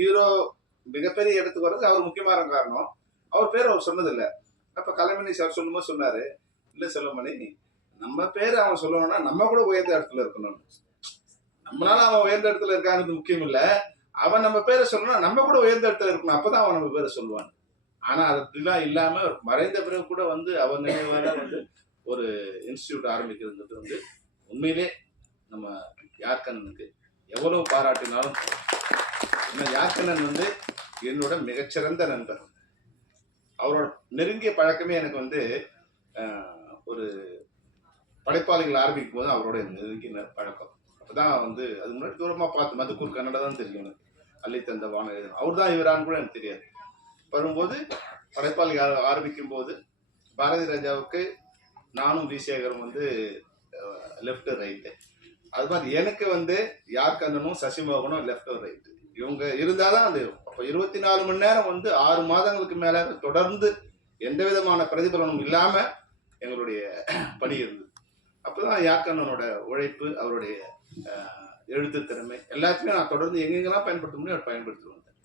Hero மிகப்பெரிய இடத்துக்கு வர்றதுக்கு அவர் முக்கியமான காரணம். அவர் பேர் அவர் சொன்னதில்லை. அப்போ கலைமணி சார் சொல்லும்போது சொன்னார் இல்லை செல்வமணி நம்ம பேர் அவன் சொல்லணும்னா நம்ம கூட உயர்ந்த இடத்துல இருக்கணும்னு நம்மளால அவன் உயர்ந்த இடத்துல இருக்காங்கிறது முக்கியம் இல்லை அவன் நம்ம பேரை சொல்லணும்னா நம்ம கூட உயர்ந்த இடத்துல இருக்கணும். அப்பதான் அவன் நம்ம பேரை சொல்லுவான். ஆனா அது அப்படிலாம் இல்லாம மறைந்த பிறகு கூட வந்து அவர் நினைவாக வந்து ஒரு இன்ஸ்டியூட் ஆரம்பிக்கிறதுங்கிறது வந்து உண்மையிலே நம்ம யார்கண்ணனுக்கு எவ்வளவு பாராட்டினாலும் ஏன்னா வந்து என்னோட மிகச்சிறந்த நண்பர். அவரோட நெருங்கிய பழக்கமே எனக்கு வந்து ஒரு படைப்பாளிகள் ஆரம்பிக்கும் போது அவரோட நெருங்கிய பழக்கம். அப்பதான் வந்து அது முன்னாடி தூரமா பார்த்து மதுக்கூர் கன்னடா தான் தெரியும் எனக்கு. அள்ளி தந்த வான அவர் தான் இவரான்னு கூட எனக்கு தெரியாது. வரும்போது படைப்பாளிகள் ஆரம்பிக்கும் போது பாரதி ராஜாவுக்கு நானும் விசேகரும் வந்து லெஃப்ட் ரைட்டு அது மாதிரி எனக்கு வந்து யார் கண்ணனும் சசிமோகனும் லெஃப்ட் ரைட்டு இவங்க இருந்தாதான் அது அப்போ இருபத்தி நாலு மணி நேரம் வந்து ஆறு மாதங்களுக்கு மேல தொடர்ந்து எந்த விதமான பிரதிபலனும் இல்லாம எங்களுடைய பணி இருந்தது. அப்பதான் யாக்கண்ணனோட உழைப்பு அவருடைய எழுத்து திறமை எல்லாத்தையுமே நான் தொடர்ந்து எங்கெங்கெல்லாம் பயன்படுத்த முடியும் அவர் பயன்படுத்தி வந்தேன்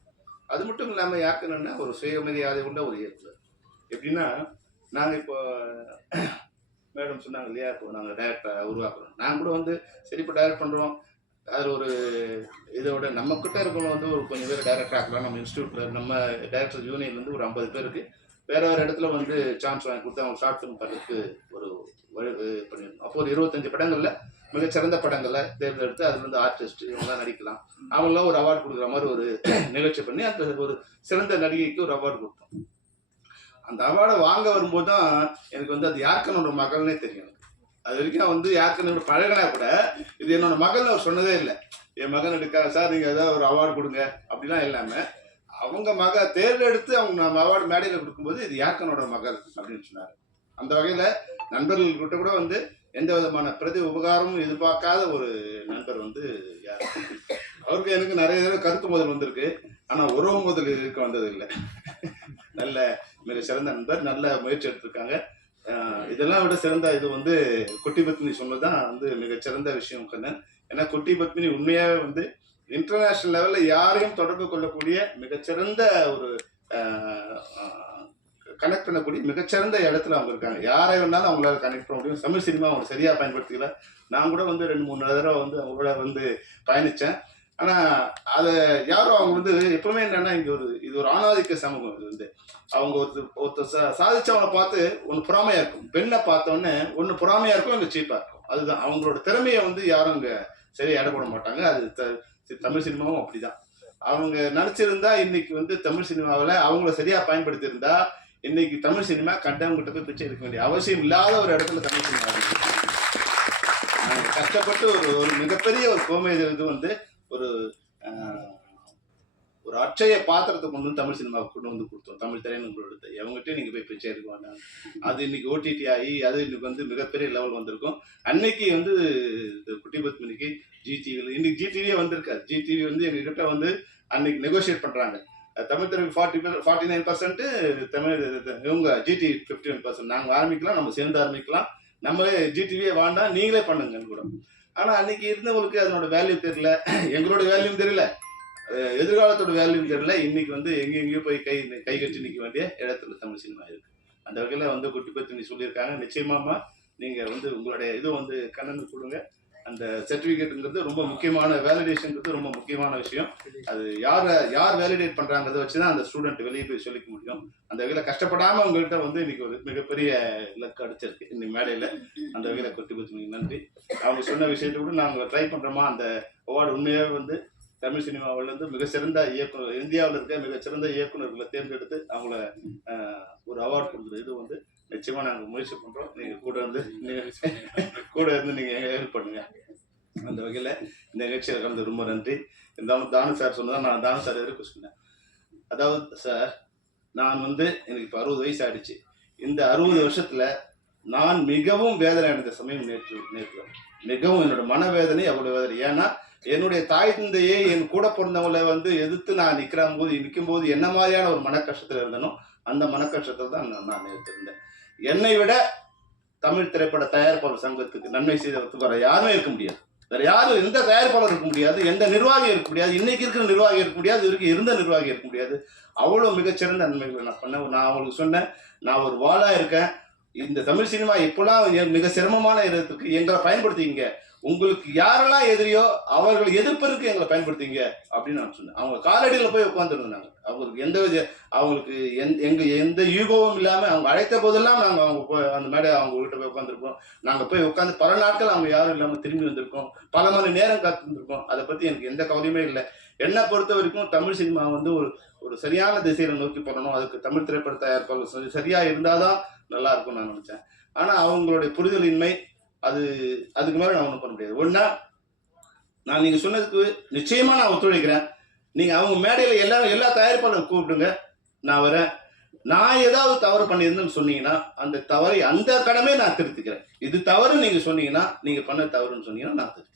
அது மட்டும் இல்லாம யாக்கண்ணன்னா ஒரு சுயமரியாதை உள்ள ஒரு இயக்குனர். எப்படின்னா நாங்கள் இப்போ மேடம் சொன்னாங்க இல்லையா? இப்போ நாங்கள் டைரக்டர் உருவாக்குறோம். நான் கூட வந்து சரி இப்போ டைரக்ட் பண்ணுறோம் அது ஒரு இதோட நம்ம கிட்ட வந்து ஒரு கொஞ்சம் பேர் டைரக்டர் ஆக்கலாம் நம்ம இன்ஸ்டியூட்ல நம்ம டைரக்டர் யூனியன் வந்து ஒரு ஐம்பது பேருக்கு வேற வேற இடத்துல வந்து சான்ஸ் வாங்கி கொடுத்து அவங்க ஷார்ட் ஃபிலிம் பண்ணுறதுக்கு ஒரு வழி பண்ணியிருந்தோம் அப்போ ஒரு இருபத்தஞ்சு படங்கள்ல மிகச்சிறந்த படங்களை தேர்ந்தெடுத்து அதுல இருந்து ஆர்டிஸ்ட் இவங்கலாம் நடிக்கலாம். அவங்களாம் ஒரு அவார்டு கொடுக்குற மாதிரி ஒரு நிகழ்ச்சி பண்ணி அந்த ஒரு சிறந்த நடிகைக்கு ஒரு அவார்டு கொடுத்தோம். அந்த அவார்டை வாங்க வரும்போது தான் எனக்கு வந்து அது யாருக்கனோட மகள்னே தெரியும். அது வரைக்கும் வந்து யாருக்கனோட பழகினா கூட இது என்னோட மகள் அவர் சொன்னதே இல்லை. என் மகன் எடுக்காத சார் நீங்கள் ஏதாவது ஒரு அவார்டு கொடுங்க அப்படிலாம் இல்லாமல் அவங்க மக தேர்ந்தெடுத்து அவங்க நம்ம அவார்டு மேடையில் கொடுக்கும்போது இது யாக்கனோட மகள் அப்படின்னு சொன்னார். அந்த வகையில் நண்பர்கள்கிட்ட கூட வந்து எந்த விதமான பிரதி உபகாரமும் எதிர்பார்க்காத ஒரு நண்பர் வந்து யார்? அவருக்கு எனக்கு நிறைய தடவை கருத்து முதல் வந்திருக்கு. ஆனால் உறவு முதல் இருக்க வந்தது இல்லை நல்ல மிக சிறந்த நண்பர் நல்ல முயற்சி எடுத்திருக்காங்க. இதெல்லாம் விட சிறந்த இது வந்து குட்டி பத்மினி சொன்னதுதான் வந்து மிகச்சிறந்த விஷயம் கண்ணன். ஏன்னா குட்டி பத்மினி உண்மையாவே வந்து இன்டர்நேஷனல் லெவல்ல யாரையும் தொடர்பு கொள்ளக்கூடிய மிகச்சிறந்த ஒரு கனெக்ட் பண்ணக்கூடிய மிகச்சிறந்த இடத்துல அவங்க இருக்காங்க. யாரை வேணாலும் அவங்களால கனெக்ட் பண்ண முடியும். தமிழ் சினிமா அவங்க சரியா பயன்படுத்திக்கல. நான் கூட வந்து ரெண்டு மூணு தடவை வந்து அவங்களோட வந்து பயணிச்சேன். ஆனா அதை யாரும் அவங்க வந்து எப்பவுமே என்னன்னா இங்க ஒரு இது ஒரு ஆணாதிக்க சமூகம் இது வந்து. அவங்க ஒருத்தர் ஒருத்தர் சா- சாதிச்சவனை பார்த்து ஒன்று பொறாமையா இருக்கும். பெண்ணை பார்த்தோன்னே ஒன்று பொறாமையா இருக்கும் அங்கே சீப்பா இருக்கும். அதுதான். அவங்களோட திறமையை வந்து யாரும் அங்க சரியா எடை போட மாட்டாங்க. அது த- தமிழ் சினிமாவும் அப்படிதான். அவங்க நினைச்சிருந்தா இன்னைக்கு வந்து தமிழ் சினிமாவில் அவங்கள சரியா பயன்படுத்தி இருந்தா இன்னைக்கு தமிழ் சினிமா கண்டவங்கிட்ட போய் பிச்சை எடுக்க வேண்டிய அவசியம் இல்லாத ஒரு இடத்துல தமிழ் சினிமா கஷ்டப்பட்டு ஒரு ஒரு மிகப்பெரிய ஒரு கோமை இது வந்து ஒரு ஒரு அச்சய பாத்திரத்தை கொண்டு வந்து தமிழ் சினிமாவுக்கு கொண்டு வந்து கொடுத்தோம். தமிழ் திரையரங்கு எடுத்து. எவங்ககிட்ட நீங்கள் போய் பிச்சை எடுக்க வேண்டாம் அது இன்னைக்கு ஓடிடி ஆகி அது இன்னைக்கு வந்து மிகப்பெரிய லெவல் வந்திருக்கும். அன்னைக்கு வந்து இந்த குட்டி பத்மினிக்கு ஜி டிவியில் இன்னைக்கு ஜி டிவியே வந்திருக்காரு ஜி டிவி வந்து எங்ககிட்ட வந்து அன்னைக்கு நெகோஷியேட் பண்ணுறாங்க தமிழ் திரைக்கு forty forty nine percent Tamil இவங்க ஜிடி ஃபிஃப்டி ஒன் பர்சன்ட் நாங்கள் ஆரம்பிக்கலாம் நம்ம சேர்ந்து ஆரம்பிக்கலாம். நம்மளே ஜிடிவியே வேண்டாம் நீங்களே பண்ணுங்கன்னு கூட. ஆனால் அன்னைக்கு இருந்தவங்களுக்கு அதனோட வேல்யூ தெரியல. எங்களோட வேல்யூ தெரியல. எதிர்காலத்தோட வேல்யூ தெரியல. இன்னைக்கு வந்து எங்க எங்கேயோ போய் கை கை கட்டி நிற்க வேண்டிய இடத்துல தமிழ் சினிமா இருக்கு. அந்த வகையில் வந்து குட்டி பத்தி நீ சொல்லியிருக்காங்க. நிச்சயமாமா நீங்கள் வந்து உங்களுடைய இது வந்து கண்ணன்னு கொடுங்க அந்த சர்டிஃபிகேட்டுங்கிறது ரொம்ப முக்கியமான வேலிடேஷன்ங்கிறது ரொம்ப முக்கியமான விஷயம். அது யாரை யார் வேலிடேட் பண்ணுறாங்கிறத வச்சு தான் அந்த ஸ்டூடெண்ட் வெளியே போய் சொல்லிக்க முடியும். அந்த வகையில் கஷ்டப்படாமல் உங்கள்கிட்ட வந்து இன்னைக்கு ஒரு மிகப்பெரிய இலக்கு அடிச்சிருக்கு. இன்னைக்கு மேடையில் அந்த வகையில் கொட்டி பத்தி நன்றி. அவங்க சொன்ன விஷயத்தை கூட நாங்கள் ட்ரை பண்ணுறோமா அந்த அவார்டு உண்மையாகவே வந்து தமிழ் சினிமாவிலேருந்து மிக சிறந்த இயக்குனர் இந்தியாவில் இருக்க மிக சிறந்த இயக்குனர்களை தேர்ந்தெடுத்து அவங்கள ஒரு அவார்டு கொடுக்குறது இது வந்து நிச்சயமா நாங்கள் முயற்சி பண்றோம். நீங்க கூட இருந்து நீங்க கூட இருந்து நீங்க ஹெல்ப் பண்ணுங்க. அந்த வகையில இந்த நிகழ்ச்சியில் கலந்து ரொம்ப நன்றி. இருந்தாலும் தானு சார் சொன்னதான் நான் தானு சார் எதிர்க்க சொன்னேன்? அதாவது சார் நான் வந்து எனக்கு இப்போ அறுபது வயசு ஆயிடுச்சு. இந்த அறுபது வருஷத்துல நான் மிகவும் வேதனை அடைந்த சமயம் நேற்று நேற்று. மிகவும் என்னோட மனவேதனை அவ்வளவு வேதனை. ஏன்னா என்னுடைய தாய் தந்தையே என் கூட பிறந்தவங்களை வந்து எதிர்த்து நான் நிற்கிற போது நிற்கும் போது என்ன மாதிரியான ஒரு மன கஷ்டத்தில் இருந்தனோ அந்த மன கஷ்டத்துல தான் நான் நான் நிறுத்திருந்தேன் என்னை விட தமிழ் திரைப்பட தயாரிப்பாளர் சங்கத்துக்கு நன்மை செய்தவருக்கு வர யாருமே இருக்க முடியாது. வேற யாரும் எந்த தயாரிப்பாளர் இருக்க முடியாது எந்த நிர்வாகி இருக்க முடியாது இன்னைக்கு இருக்கிற நிர்வாகி இருக்க முடியாது இதுக்கு இருந்த நிர்வாகி இருக்க முடியாது. அவ்வளோ மிகச்சிறந்த நன்மைகளை நான் பண்ணேன் நான் அவங்களுக்கு சொன்னேன். நான் ஒரு வாழா இருக்கேன். இந்த தமிழ் சினிமா இப்போலாம் மிக சிரமமான இடத்துக்கு எங்களை பயன்படுத்திங்க உங்களுக்கு யாரெல்லாம் எதிரியோ அவர்கள் எதிர்ப்பதற்கு எங்களை பயன்படுத்திங்க அப்படின்னு நான் சொன்னேன். அவங்க காலடியில் போய் உட்காந்துருந்தாங்க அவங்களுக்கு எந்த வித அவங்களுக்கு எந் எங்க எந்த யூகோவும் இல்லாமல் அவங்க அழைத்த போதெல்லாம் நாங்கள் அவங்க போய் அந்த மேடை அவங்க கிட்ட போய் உட்காந்துருப்போம் நாங்கள் போய் உட்காந்து பல நாட்கள் அவங்க யாரும் இல்லாமல் திரும்பி வந்திருக்கோம். பல மணி நேரம் காத்திருந்திருக்கோம். அதை பற்றி எனக்கு எந்த கவலையுமே இல்லை. என்னை பொறுத்த வரைக்கும் தமிழ் சினிமா வந்து ஒரு ஒரு சரியான திசையில நோக்கி போடணும் அதுக்கு தமிழ் திரைப்பட தயாரிப்பாளர் சரி- இருந்தால் தான் நல்லா இருக்கும்னு நான் நினச்சேன். ஆனால் அவங்களுடைய புரிதலின்மை அது அதுக்கு மேலே நான் ஒன்றும் பண்ண முடியாது. ஒன்றா நான் நீங்கள் சொன்னதுக்கு நிச்சயமாக நான் ஒத்துழைக்கிறேன். நீங்கள் அவங்க மேடையில் எல்லா எல்லா தயாரிப்பாளரும் கூப்பிடுங்க. நான் வரேன். நான் ஏதாவது தவறு பண்ணியிருந்தேன்னு சொன்னீங்கன்னா அந்த தவறை அந்த கடமை நான் திருத்திக்கிறேன். இது தவறு நீங்கள் சொன்னீங்கன்னா நீங்கள் பண்ண தவறுன்னு சொன்னீங்கன்னா நான் திருத்திக்கிறேன்.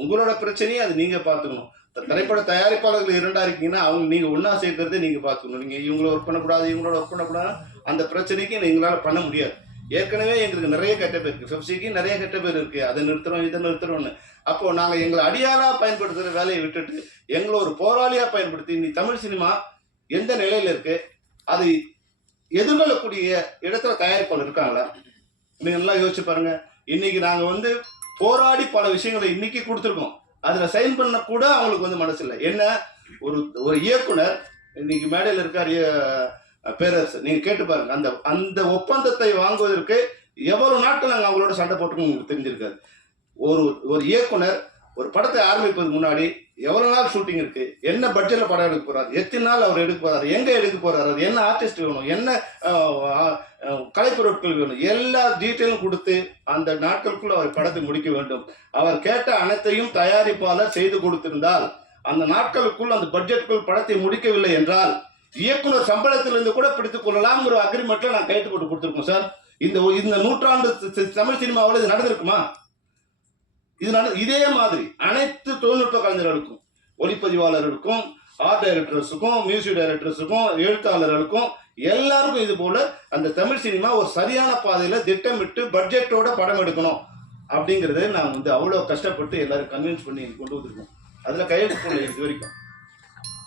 உங்களோட பிரச்சனையை அது நீங்கள் பார்த்துக்கணும். திரைப்பட தயாரிப்பாளர்கள் இரண்டா இருக்கீங்கன்னா அவங்க நீங்க ஒன்றா சேர்க்கறதே நீங்க பார்த்துக்கணும். நீங்க இவங்கள ஒர்க் பண்ணக்கூடாது இவங்களோட ஒர்க் பண்ணக்கூடாது அந்த பிரச்சனைக்கு எங்களால பண்ண முடியாது. ஏற்கனவே எங்களுக்கு நிறைய கெட்ட பேர் இருக்குது பெப்சிக்கு நிறைய கெட்ட பேர் இருக்குது அதை நிறுத்துறோம் இதை நிறுத்துறோம்னு. அப்போது நாங்கள் எங்களை அடியாளாக பயன்படுத்துகிற வேலையை விட்டுட்டு எங்களை ஒரு போராளியாக பயன்படுத்தி நீ தமிழ் சினிமா எந்த நிலையில் இருக்குது அது எதிர்கொள்ளக்கூடிய இடத்துல தயாரிப்பாளர் இருக்காங்களா? நீங்கள் நல்லா யோசிச்சு பாருங்கள் இன்றைக்கி நாங்கள் வந்து போராடி பல விஷயங்களை இன்றைக்கி கொடுத்துருக்கோம். அதில் சைன் பண்ண கூட அவங்களுக்கு வந்து மனசு இல்லை என்ன? ஒரு ஒரு இயக்குனர் இன்னைக்கு மேடையில் இருக்கார் பேரரசு. நீங்க கேட்டு பாருங்க அந்த அந்த ஒப்பந்தத்தை வாங்குவதற்கு எவ்வளவு நாட்கள் நாங்கள் அவங்களோட சண்டை போட்டுக்கணும் உங்களுக்கு தெரிஞ்சிருக்காது. ஒரு ஒரு இயக்குனர் ஒரு படத்தை ஆரம்பிப்பதுக்கு முன்னாடி எவ்வளோ நாள் ஷூட்டிங் இருக்கு என்ன பட்ஜெட்ல படம் எடுக்க போறாரு எத்தனை நாள் அவர் எடுக்க போறாரு எங்க எடுக்க போறாரு அது என்ன ஆர்டிஸ்ட் வேணும் என்ன கலைப்பொருட்கள் வேணும் எல்லா டீட்டெயிலும் கொடுத்து அந்த நாட்களுக்குள்ள அவர் படத்தை முடிக்க வேண்டும். அவர் கேட்ட அனைத்தையும் தயாரிப்பாளர் செய்து கொடுத்திருந்தால் அந்த நாட்களுக்குள் அந்த பட்ஜெட்டுக்குள் படத்தை முடிக்கவில்லை என்றால் இயக்குனர் சம்பளத்திலிருந்து கூட பிடித்துக் கொள்ளலாம்ங்கிற அக்ரிமெண்ட்ல நான் கையெழுத்து போட்டு கொடுத்துருக்கோம் சார் இந்த இந்த நூற்றாண்டு தமிழ் சினிமாவில் இது நடந்திருக்குமா? இது நட இதே மாதிரி அனைத்து தொழில்நுட்ப கலைஞர்களுக்கும் ஒளிப்பதிவாளர்களுக்கும் ஆர்ட் டைரக்டர்ஸுக்கும் மியூசிக் டைரக்டர்ஸுக்கும் எழுத்தாளர்களுக்கும் எல்லாருக்கும் இது போல அந்த தமிழ் சினிமா ஒரு சரியான பாதையில் திட்டமிட்டு பட்ஜெட்டோட படம் எடுக்கணும் அப்படிங்கறத நான் வந்து அவ்வளோ கஷ்டப்பட்டு எல்லாரும் கன்வின்ஸ் பண்ணி கொண்டு வந்திருக்கோம். அதில் கையெழுத்து இது வரைக்கும்.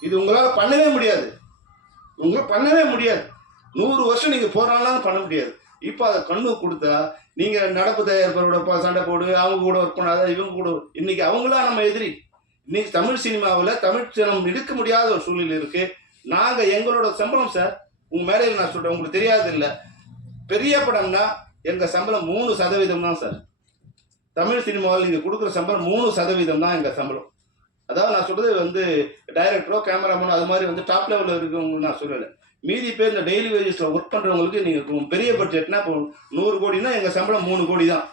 இது உங்களால் பண்ணவே முடியாது. உங்களை பண்ணவே முடியாது. நூறு வருஷம் நீங்கள் போராடலாம் பண்ண முடியாது. இப்போ அதை கண்ணு கொடுத்தா நீங்கள் நடப்பு தயாரிப்பரோட சண்டை போடு அவங்க கூட ஒர்க் பண்ணாத இவங்க கூட இன்னைக்கு அவங்களா நம்ம எதிரி. இன்னைக்கு தமிழ் சினிமாவில் தமிழ் சினம் எடுக்க முடியாத ஒரு சூழ்நிலை இருக்கு. நாங்கள் எங்களோட சம்பளம் சார் உங்கள் மேடையில் நான் சொல்கிறேன் உங்களுக்கு தெரியாது இல்லை. பெரிய படம்னா எங்கள் சம்பளம் மூணு சதவீதம் தான் சார் தமிழ் சினிமாவில் நீங்கள் கொடுக்குற சம்பளம் மூணு சதவீதம் தான் எங்கள் சம்பளம். அதாவது நான் சொல்றது வந்து டைரக்டரோ கேமராமேனோ அது மாதிரி வந்து டாப் லெவலில் இருக்கவங்க நான் சொல்லலை. மீதி பேர் இந்த டெய்லி வேஜஸில் ஒர்க் பண்ணுறவங்களுக்கு நீங்கள் பெரிய பட்ஜெட்னா இப்போ நூறு கோடினா எங்கள் சம்பளம் மூணு கோடி தான்.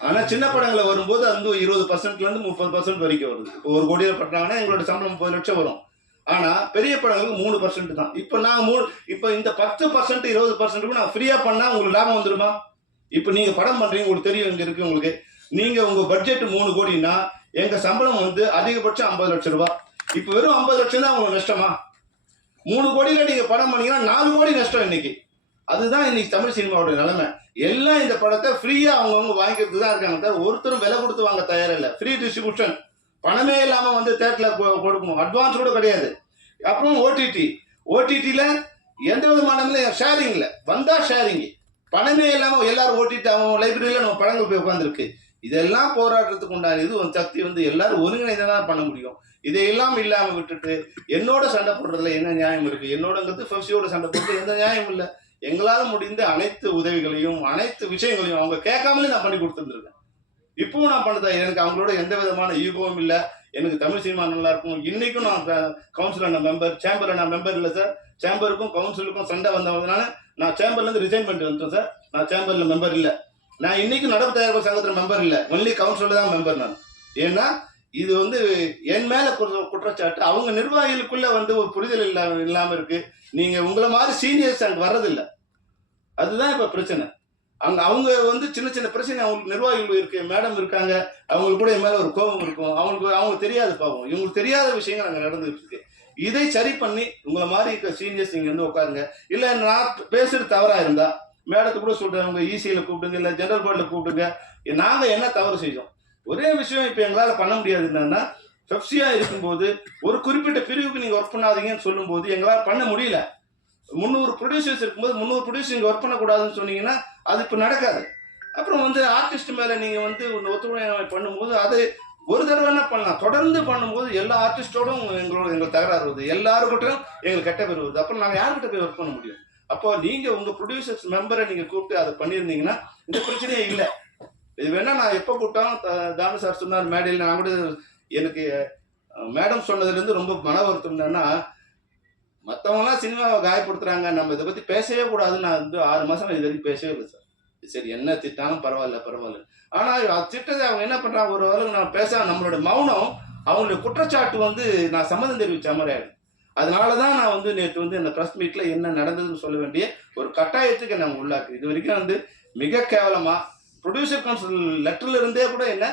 ஆனால் சின்ன படங்களை வரும்போது அது வந்து இருபது பர்சன்ட்லேருந்து முப்பது பர்சன்ட் வரைக்கும் வருது. இப்போ ஒரு கோடியில் பண்றாங்கன்னா எங்களோட சம்பளம் முப்பது லட்சம் வரும். ஆனால் பெரிய படங்களுக்கு மூணு பர்சன்ட் தான். இப்போ நான் மூணு இப்போ இந்த பத்து பர்சன்ட் இருபது பர்சன்ட்டுக்கு நான் ஃப்ரீயாக பண்ணால் உங்களுக்கு லாபம் வந்துடுமா இப்போ நீங்கள் படம் பண்ணுறீங்க உங்களுக்கு தெரியும் இங்கே இருக்குது உங்களுக்கு. நீங்கள் உங்கள் பட்ஜெட் மூணு கோடினா எங்க சம்பளம் வந்து அதிகபட்சம் ஐம்பது லட்சம் ரூபாய் இப்போ வெறும் ஐம்பது லட்சம் தான் உங்களுக்கு நஷ்டமா? மூணு கோடியில நீங்க படம் பண்ணீங்கன்னா நாலு கோடி நஷ்டம் இன்னைக்கு. அதுதான் இன்னைக்கு தமிழ் சினிமாவோட நிலைமை. எல்லாம் இந்த படத்தை ஃப்ரீயா அவங்கவுங்க வாங்கிக்கிறது தான் இருக்காங்க தவிர ஒருத்தரும் விலை கொடுத்து வாங்க தயாரா ஃப்ரீ டிஸ்ட்ரிபியூஷன் பணமே இல்லாம வந்து தேட்டர்ல கொடுக்கணும் அட்வான்ஸ் கூட கிடையாது. அப்புறம் ஓடிடி ஓடிடியில் எந்த விதமான ஷேரிங் இல்லை. வந்தா ஷேரிங் பணமே இல்லாம எல்லாரும் ஓட்டிட்டு அவங்க லைப்ரரியில நம்ம படங்கள் போய் உட்காந்துருக்கு இதெல்லாம் போராடுறதுக்கு உண்டான இது சக்தி வந்து எல்லாரும் ஒருங்கிணைந்து தான் பண்ண முடியும். இதையெல்லாம் இல்லாம விட்டுட்டு என்னோட சண்டை போடுறதுல என்ன நியாயம் இருக்கு? என்னோடங்கிறது ஃபெஃப்சியோட சண்டை போட்டு எந்த நியாயம் இல்லை. எங்களால் முடிந்த அனைத்து உதவிகளையும் அனைத்து விஷயங்களையும் அவங்க கேட்காமலே நான் பண்ணி கொடுத்துருந்துருக்கேன். இப்பவும் நான் பண்ணதா? எனக்கு அவங்களோட எந்த விதமான ஈகோவும் இல்லை. எனக்கு தமிழ் சினிமா நல்லா இருக்கும். இன்னைக்கும் நான் கவுன்சிலர் நான் மெம்பர் சேம்பர் நான் மெம்பர் இல்லை சார் சேம்பருக்கும் கவுன்சிலுக்கும் சண்டை வந்ததுனால நான் சேம்பர்லேருந்து ரிசைன் பண்ணிட்டு வந்துட்டேன் சார் நான் சேம்பரில் மெம்பர் இல்லை. நான் இன்னைக்கு நடப்பு தயாரிப்பு சங்கத்தில் மெம்பர் இல்லை. ஒன்லி கவுன்சிலர் தான் மெம்பர் நான். ஏன்னா இது வந்து என் மேல குற்ற- குற்றச்சாட்டு. அவங்க நிர்வாகிகளுக்குள்ள வந்து ஒரு புரிதல் இல்லாம இல்லாம இருக்கு. நீங்க உங்களை மாதிரி சீனியர்ஸ் அங்கே வர்றதில்லை. அதுதான் இப்ப பிரச்சனை. அங்க அவங்க வந்து சின்ன சின்ன பிரச்சனை அவங்களுக்கு நிர்வாகிகள் இருக்கு மேடம் இருக்காங்க அவங்களுக்கு கூட என் மேல ஒரு கோபம் இருக்கும். அவங்களுக்கு அவங்களுக்கு தெரியாது பாவம். இவங்களுக்கு தெரியாத விஷயங்கள் அங்க நடந்துட்டு இருக்கு. இதை சரி பண்ணி உங்களை மாதிரி இருக்க சீனியர்ஸ் நீங்க வந்து உட்காருங்க. இல்ல நான் பேசுறது தவறா இருந்தா மேடத்தை கூட சொல்கிறேன் உங்கள் இசியில் கூப்பிடுங்க இல்லை ஜெனரல் போர்டில் கூப்பிடுங்க. நாங்கள் என்ன தவறு செய்தோம்? ஒரே விஷயம் இப்போ எங்களால் பண்ண முடியாது என்னன்னா பெப்சியா இருக்கும்போது ஒரு குறிப்பிட்ட பிரிவுக்கு நீங்கள் ஒர்க் பண்ணாதீங்கன்னு சொல்லும்போது எங்களால் பண்ண முடியல. முந்நூறு ப்ரொடியூசர்ஸ் இருக்கும்போது முந்நூறு ப்ரொடியூசர் நீங்கள் ஒர்க் பண்ணக்கூடாதுன்னு சொன்னீங்கன்னா அது இப்போ நடக்காது. அப்புறம் வந்து ஆர்டிஸ்ட் மேலே நீங்கள் வந்து ஒன்று ஒத்துழைப்பு பண்ணும்போது அது ஒரு தடவை என்ன பண்ணலாம். தொடர்ந்து பண்ணும்போது எல்லா ஆர்டிஸ்டோடும் எங்களோட எங்களுக்கு தகராறு வருது. எல்லாருக்கிட்டும் எங்களுக்கு கெட்ட பேர் வருது. அப்புறம் நாங்கள் யார்கிட்ட போய் ஒர்க் பண்ண முடியும்? அப்போ நீங்க உங்க ப்ரொடியூசர்ஸ் மெம்பரை நீங்க கூப்பிட்டு அதை பண்ணியிருந்தீங்கன்னா இந்த பிரச்சனையே இல்லை. இது வேணா நான் எப்போ கூப்பிட்டாலும் த- தானு சார் சொன்னார் மேடையில் நான் கூட எனக்கு மேடம் சொன்னதுலேருந்து ரொம்ப மன வருத்தம் என்னன்னா மற்றவங்களாம் சினிமாவை காயப்படுத்துறாங்க. நம்ம இதை பற்றி பேசவே கூடாதுன்னு நான் வந்து ஆறு மாதம் இது வரைக்கும் பேசவே இல்லை சார் சரி என்ன திட்டாலும் பரவாயில்ல பரவாயில்ல. ஆனால் அது திட்டத்தை அவங்க என்ன பண்ணுறாங்க ஒரு அளவுக்கு நான் பேச நம்மளோட மௌனம் அவங்களுடைய குற்றச்சாட்டு வந்து நான் சம்மதம் தெரிவித்த மாதிரி ஆகிடும் அதனால தான் நான் வந்து நேற்று வந்து இந்த ப்ரெஸ் மீட்டில் என்ன நடந்ததுன்னு சொல்ல வேண்டிய ஒரு கட்டாயத்துக்கு நான் உள்ளாக்கு இது வரைக்கும் வந்து மிக கேவலமாக ப்ரொடியூசர் கவுன்சில் லெட்டர்ல இருந்தே கூட என்ன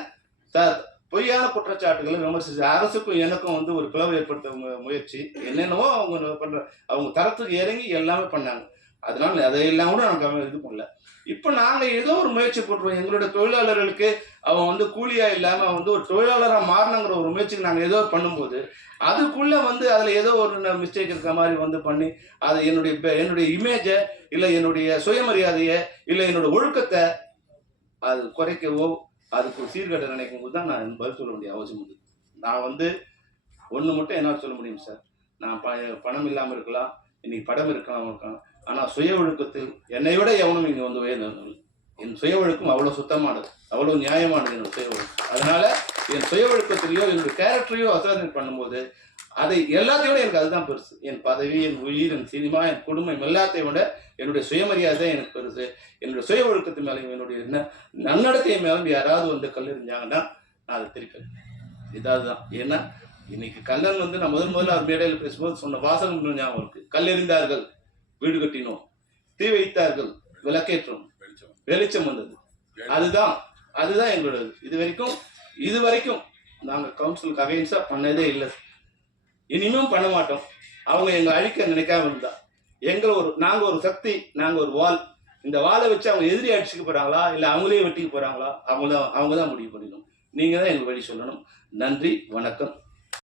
சார் பொய்யான குற்றச்சாட்டுகளை விமர்சிச்சு அரசுக்கும் எனக்கும் வந்து ஒரு பிளவு ஏற்படுத்த முயற்சி. என்னென்னவோ அவங்க பண்ற அவங்க தரத்துக்கு இறங்கி எல்லாமே பண்ணாங்க. அதனால அதையெல்லாம் கூட நாங்கள் இது பண்ணல. இப்போ நாங்கள் ஏதோ ஒரு முயற்சி போட்டுருவோம் எங்களுடைய தொழிலாளர்களுக்கு அவன் வந்து கூலியாக இல்லாமல் அவன் வந்து ஒரு தொழிலாளராக மாறணுங்கிற ஒரு முயற்சிக்கு நாங்கள் ஏதோ பண்ணும்போது அதுக்குள்ளே வந்து அதில் ஏதோ ஒரு மிஸ்டேக் இருக்கிற மாதிரி வந்து பண்ணி அதை என்னுடைய பே- என்னுடைய இமேஜை இல்லை என்னுடைய சுயமரியாதையை இல்லை என்னோட ஒழுக்கத்தை அது குறைக்கவோ அதுக்கு ஒரு நினைக்கும் போது தான் நான் பதில் சொல்ல வேண்டிய அவசியம் இருக்குது நான் வந்து ஒன்று மட்டும் என்னால் சொல்ல முடியும் சார். நான் ப பணம் இல்லாமல் இருக்கலாம் இன்னைக்கு படம் இருக்கலாம் இருக்கலாம். ஆனால் சுய ஒழுக்கத்தில் என்னை விட எவனும் இங்கே வந்து உயர்ந்தவர்கள் என் சுய ஒழுக்கம் அவ்வளோ சுத்தமானது அவ்வளோ நியாயமானது என் சுய ஒழுக்கம் அதனால என் சுய ஒழுக்கத்திலேயோ என்னுடைய கேரக்டரையோ அசாதனை பண்ணும்போது அதை எல்லாத்தையும் விட எனக்கு அதுதான் பெருசு. என் பதவி என் உயிர் என் சினிமா என் குடும்பம் எல்லாத்தையும் விட என்னுடைய சுயமரியாதை எனக்கு பெருசு. என்னுடைய சுய ஒழுக்கத்து மேலேயும் என்னுடைய ந- நன்னடத்தை மேலும் யாராவது வந்து கல்லெறிஞ்சாங்கன்னா நான் அதை திருப்பேன். இதாவது தான் ஏன்னா இன்னைக்கு கல்லன் வந்து நான் முதல் முதல்ல அவர் மேடையில் பேசும்போது சொன்ன வாசகம் ஞாபகம் இருக்கு. கல்லெறிந்தார்கள். வீடு கட்டினோம். தீ வைத்தார்கள் விளக்கேற்றோம். வெளிச்சம் வந்தது. அதுதான் அதுதான் எங்களோட இது வரைக்கும் இது வரைக்கும் நாங்கள் கவுன்சிலுக்கு அகைன்ஸ்டாக பண்ணதே இல்லை. இனிமேல் பண்ண மாட்டோம். அவங்க எங்களை அழிக்க நினைக்காம இருந்தா எங்களை ஒரு நாங்கள் ஒரு சக்தி நாங்கள் ஒரு வால் இந்த வாலை வச்சு அவங்க எதிரி அடிச்சுக்க போகிறாங்களா இல்லை அவங்களே வெட்டிக்க போகிறாங்களா அவங்க தான் அவங்க தான் முடிவு பண்ணிடணும். நீங்கள் தான் எங்களுக்கு வழி சொல்லணும். நன்றி வணக்கம்.